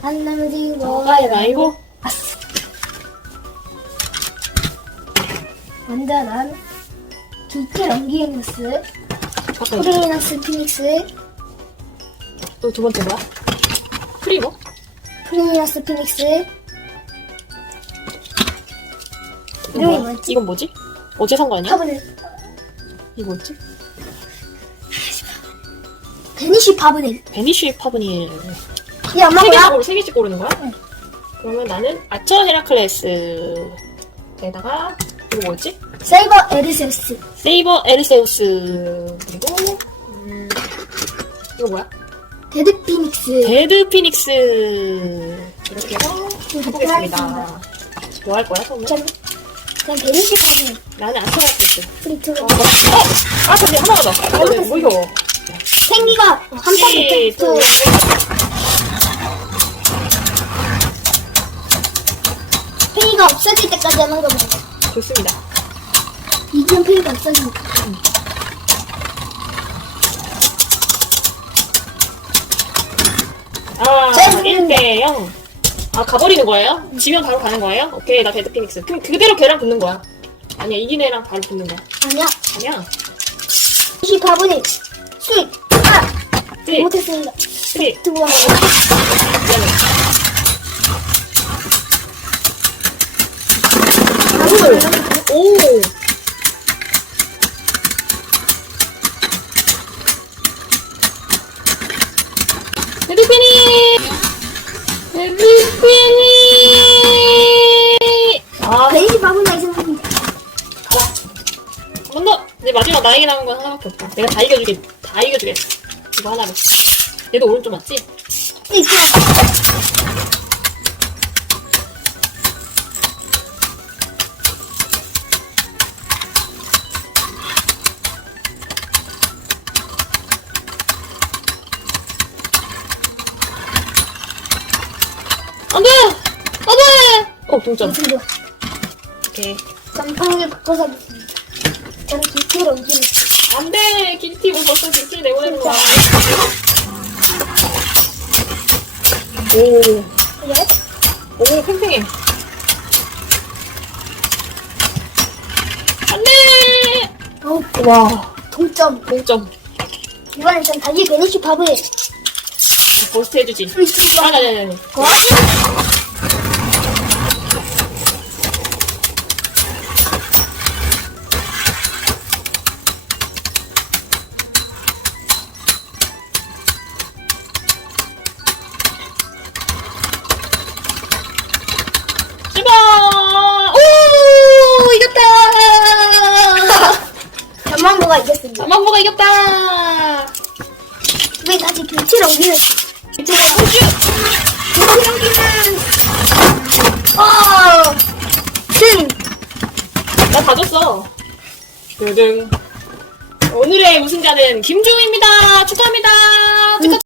한남지 가위바위보. 완전한 두께 잠깐. 프리너스 피닉스 또두 번째 뭐야? 프리모? 프리너스 피닉스 이건 이름이 뭐야? 뭐지? 이건 뭐지? 어제 산 거 아니야? 파브넬 이거 뭐지? 베니쉬 파브넬 베니쉬 파브닐. 이 엄마 뭐야? 세개적으로 세 개씩 고르는 거야? 응. 그러면 나는 아처 헤라클레스에다가 이거 뭐였지? 세이버 에르세우스 세이버 에르세우스 그리고 음, 이거 뭐야? 데드 피닉스 데드 피닉스 이렇게 해서 해보겠습니다. 뭐 할 거야 처음에? 전, 나는 아처 헤라클레스. 프리트 어, 어, 아 잠시 하나가 더. 아, 네, 뭐 이거? 생기가 둘, 셋. 팽이가 없어질 때까지 하는 거보다 좋습니다. 이기면 팽이가 없어지니까 아, 짠! 1대 0. 아, 가버리는 거예요? 지면 바로 가는 거예요? 오케이, 나 데드 피닉스. 그럼 그대로 걔랑 붙는 거야. 아니야, 이긴 애랑 바로 붙는 거야. 아니야 아니야. 베니쉬 파브넬 스윗 아 3, 못했습니다 3, 두번 먹어 오! 데드 피닉! 아, 베니쉬 파브넬 생각입니다 가라. 한 번 더! 이제 마지막 나에게 남은 건 하나밖에 없다. 내가 다 이겨주겠, 다 이겨주겠어. 이거 하나로. 얘도 오른쪽 맞지? 이거 안 돼! 안 돼! 어, 동점. 이거 오케이. 짬뽕을 바꿔서 저는 두께로 옮기는 안 돼! 김티 뭐 벌써 김티 내보내는 거야. 오, 예? 오, 팽팽해. 안 돼! 어, 와, 동점 동점. 이번엔 전 달리 베니쉬 버스트 해주지. 아, 아니, 아니, 아니. 어? 출발! 오! 이겼다! 이겼습니다! 왜 다시! 교체를 옮기는 어! 승! 나다 줬어. 두둥. 오늘의 우승자는 김주우입니다. 축하합니다. 축하